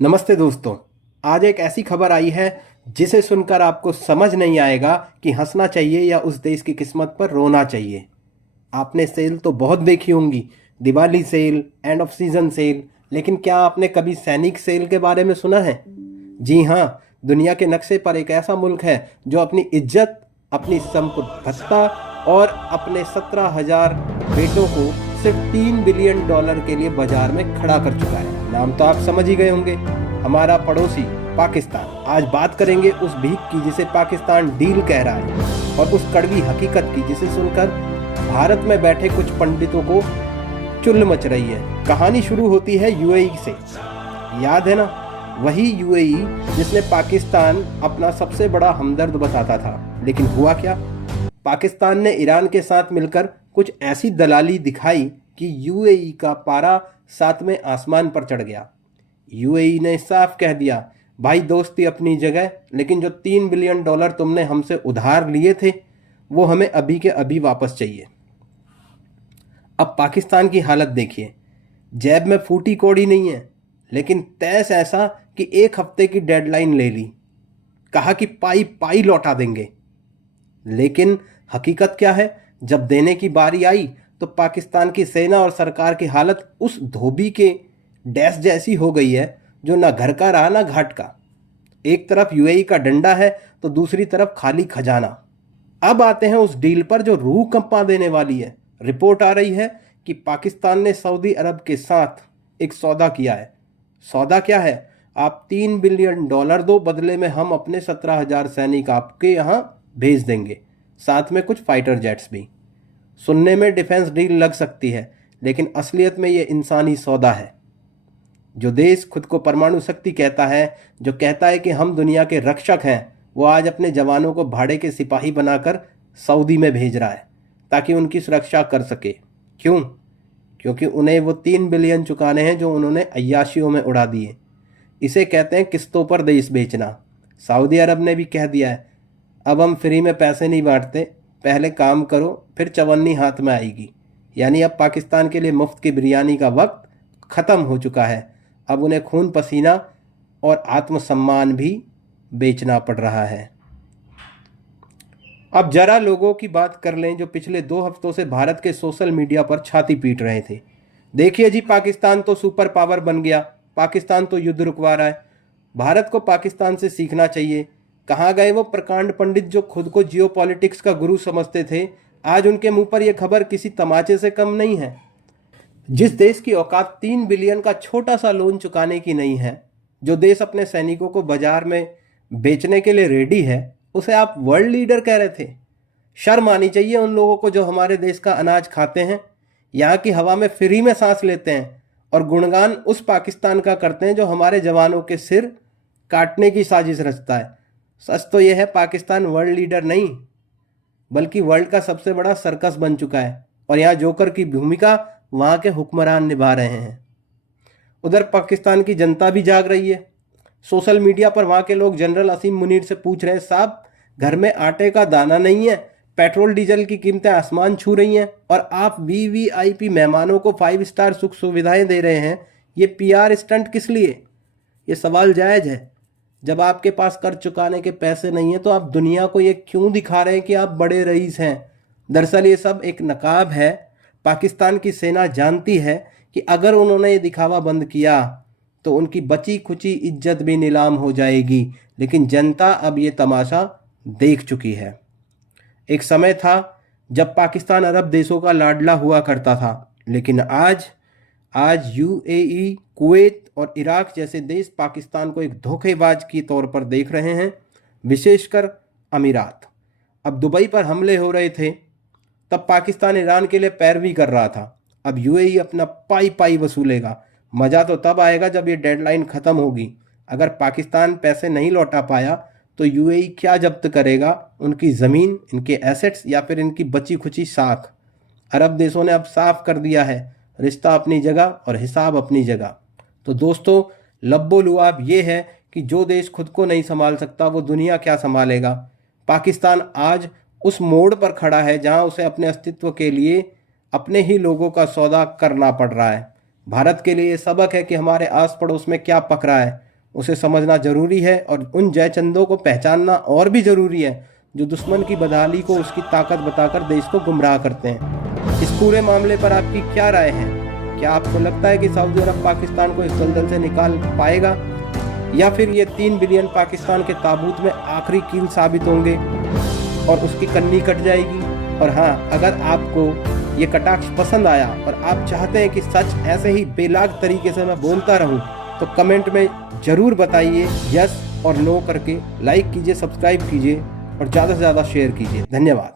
नमस्ते दोस्तों। आज एक ऐसी खबर आई है जिसे सुनकर आपको समझ नहीं आएगा कि हंसना चाहिए या उस देश की किस्मत पर रोना चाहिए। आपने सेल तो बहुत देखी होंगी, Diwali sale, end of season sale, लेकिन क्या आपने कभी सैनिक सेल के बारे में सुना है? जी हाँ, दुनिया के नक्शे पर एक ऐसा मुल्क है जो अपनी इज्जत, अपनी संप्रभुता और अपने 17,000 बेटों को सिर्फ $3 बिलियन के लिए बाजार में खड़ा कर चुका है। नाम तो आप समझ ही गए होंगे, हमारा पड़ोसी पाकिस्तान। आज बात करेंगे उस भीख की जिसे पाकिस्तान डील कह रहा है, और उस कड़वी हकीकत की जिसे सुनकर भारत में बैठे कुछ पंडितों को चुल मच रही है। कहानी शुरू होती है यूएई से। याद है ना, वही यूएई जिसने पाकिस्तान अपना सबसे बड़ा हमदर्द बताता था। लेकिन हुआ क्या? पाकिस्तान ने ईरान के साथ मिलकर कुछ ऐसी दलाली दिखाई कि यूएई का पारा 7वें आसमान पर चढ़ गया। यूएई ने साफ कह दिया, भाई दोस्ती अपनी जगह, लेकिन जो $3 बिलियन तुमने हमसे उधार लिए थे वो हमें अभी के अभी वापस चाहिए। अब पाकिस्तान की हालत देखिए, जेब में फूटी कौड़ी नहीं है, लेकिन तैस ऐसा कि एक हफ्ते की डेडलाइन ले ली। कहा कि पाई पाई लौटा देंगे। लेकिन हकीकत क्या है? जब देने की बारी आई तो पाकिस्तान की सेना और सरकार की हालत उस धोबी के डैश जैसी हो गई है जो ना घर का रहा ना घाट का। एक तरफ यूएई का डंडा है तो दूसरी तरफ खाली खजाना। अब आते हैं उस डील पर जो रूह कंपा देने वाली है। रिपोर्ट आ रही है कि पाकिस्तान ने सऊदी अरब के साथ एक सौदा किया है। सौदा क्या है? आप $3 बिलियन दो, बदले में हम अपने 17,000 सैनिक आपके यहाँ भेज देंगे, साथ में कुछ फाइटर जेट्स भी। सुनने में डिफेंस डील लग सकती है, लेकिन असलियत में ये इंसानी सौदा है। जो देश खुद को परमाणु शक्ति कहता है, जो कहता है कि हम दुनिया के रक्षक हैं, वो आज अपने जवानों को भाड़े के सिपाही बनाकर सऊदी में भेज रहा है ताकि उनकी सुरक्षा कर सके। क्यों? क्योंकि उन्हें वो 3 बिलियन चुकाने हैं जो उन्होंने अय्याशियों में उड़ा दिए। इसे कहते हैं किस्तों पर देश बेचना। सऊदी अरब ने भी कह दिया है, अब हम फ्री में पैसे नहीं बांटते, पहले काम करो फिर चवन्नी हाथ में आएगी। यानी अब पाकिस्तान के लिए मुफ्त की बिरयानी का वक्त ख़त्म हो चुका है। अब उन्हें खून पसीना और आत्मसम्मान भी बेचना पड़ रहा है। अब जरा लोगों की बात कर लें जो पिछले 2 हफ्तों से भारत के सोशल मीडिया पर छाती पीट रहे थे। देखिए जी, पाकिस्तान तो सुपर पावर बन गया, पाकिस्तान तो युद्ध रुकवा रहा है, भारत को पाकिस्तान से सीखना चाहिए। कहाँ गए वो प्रकांड पंडित जो खुद को जियो पॉलिटिक्स का गुरु समझते थे? आज उनके मुंह पर यह खबर किसी तमाचे से कम नहीं है। जिस देश की औकात 3 बिलियन का छोटा सा लोन चुकाने की नहीं है, जो देश अपने सैनिकों को बाजार में बेचने के लिए रेडी है, उसे आप वर्ल्ड लीडर कह रहे थे। शर्म आनी चाहिए उन लोगों को जो हमारे देश का अनाज खाते हैं, यहाँ की हवा में फ्री में सांस लेते हैं, और गुणगान उस पाकिस्तान का करते हैं जो हमारे जवानों के सिर काटने की साजिश रचता है। सच तो यह है, पाकिस्तान वर्ल्ड लीडर नहीं बल्कि वर्ल्ड का सबसे बड़ा सर्कस बन चुका है, और यहाँ जोकर की भूमिका वहाँ के हुक्मरान निभा रहे हैं। उधर पाकिस्तान की जनता भी जाग रही है। सोशल मीडिया पर वहाँ के लोग जनरल असीम मुनीर से पूछ रहे हैं, साहब घर में आटे का दाना नहीं है, पेट्रोल डीजल की कीमतें आसमान छू रही हैं, और आप वीवीआईपी मेहमानों को 5 स्टार सुख सुविधाएं दे रहे हैं। ये पीआर स्टंट किस लिए? ये सवाल जायज़ है। जब आपके पास कर चुकाने के पैसे नहीं हैं तो आप दुनिया को ये क्यों दिखा रहे हैं कि आप बड़े रईस हैं? दरअसल ये सब एक नकाब है। पाकिस्तान की सेना जानती है कि अगर उन्होंने ये दिखावा बंद किया तो उनकी बची खुची इज्जत भी नीलाम हो जाएगी। लेकिन जनता अब ये तमाशा देख चुकी है। एक समय था जब पाकिस्तान अरब देशों का लाडला हुआ करता था, लेकिन आज आज यूएई, कुवैत और इराक जैसे देश पाकिस्तान को एक धोखेबाज की तौर पर देख रहे हैं, विशेषकर अमीरात। अब दुबई पर हमले हो रहे थे तब पाकिस्तान ईरान के लिए पैरवी कर रहा था। अब यूएई अपना पाई पाई वसूलेगा। मज़ा तो तब आएगा जब ये डेडलाइन ख़त्म होगी। अगर पाकिस्तान पैसे नहीं लौटा पाया तो यूएई क्या जब्त करेगा? उनकी ज़मीन, इनके एसेट्स, या फिर इनकी बची खुची साख? अरब देशों ने अब साफ कर दिया है, रिश्ता अपनी जगह और हिसाब अपनी जगह। तो दोस्तों, लब्बो लुआब ये है कि जो देश खुद को नहीं संभाल सकता वो दुनिया क्या संभालेगा। पाकिस्तान आज उस मोड़ पर खड़ा है जहां उसे अपने अस्तित्व के लिए अपने ही लोगों का सौदा करना पड़ रहा है। भारत के लिए ये सबक है कि हमारे आस पड़ोस में क्या पक रहा है। उसे समझना ज़रूरी है और उन जयचंदों को पहचानना और भी ज़रूरी है जो दुश्मन की बदहाली को उसकी ताकत बताकर देश को गुमराह करते हैं। इस पूरे मामले पर आपकी क्या राय है? क्या आपको लगता है कि सऊदी अरब पाकिस्तान को इस दलदल से निकाल पाएगा, या फिर ये 3 बिलियन पाकिस्तान के ताबूत में आखिरी कील साबित होंगे और उसकी कन्नी कट जाएगी? और हाँ, अगर आपको ये कटाक्ष पसंद आया और आप चाहते हैं कि सच ऐसे ही बेलाग तरीके से मैं बोलता रहूं, तो कमेंट में ज़रूर बताइए। यस और नो करके लाइक कीजिए, सब्सक्राइब कीजिए और ज़्यादा से ज़्यादा शेयर कीजिए। धन्यवाद।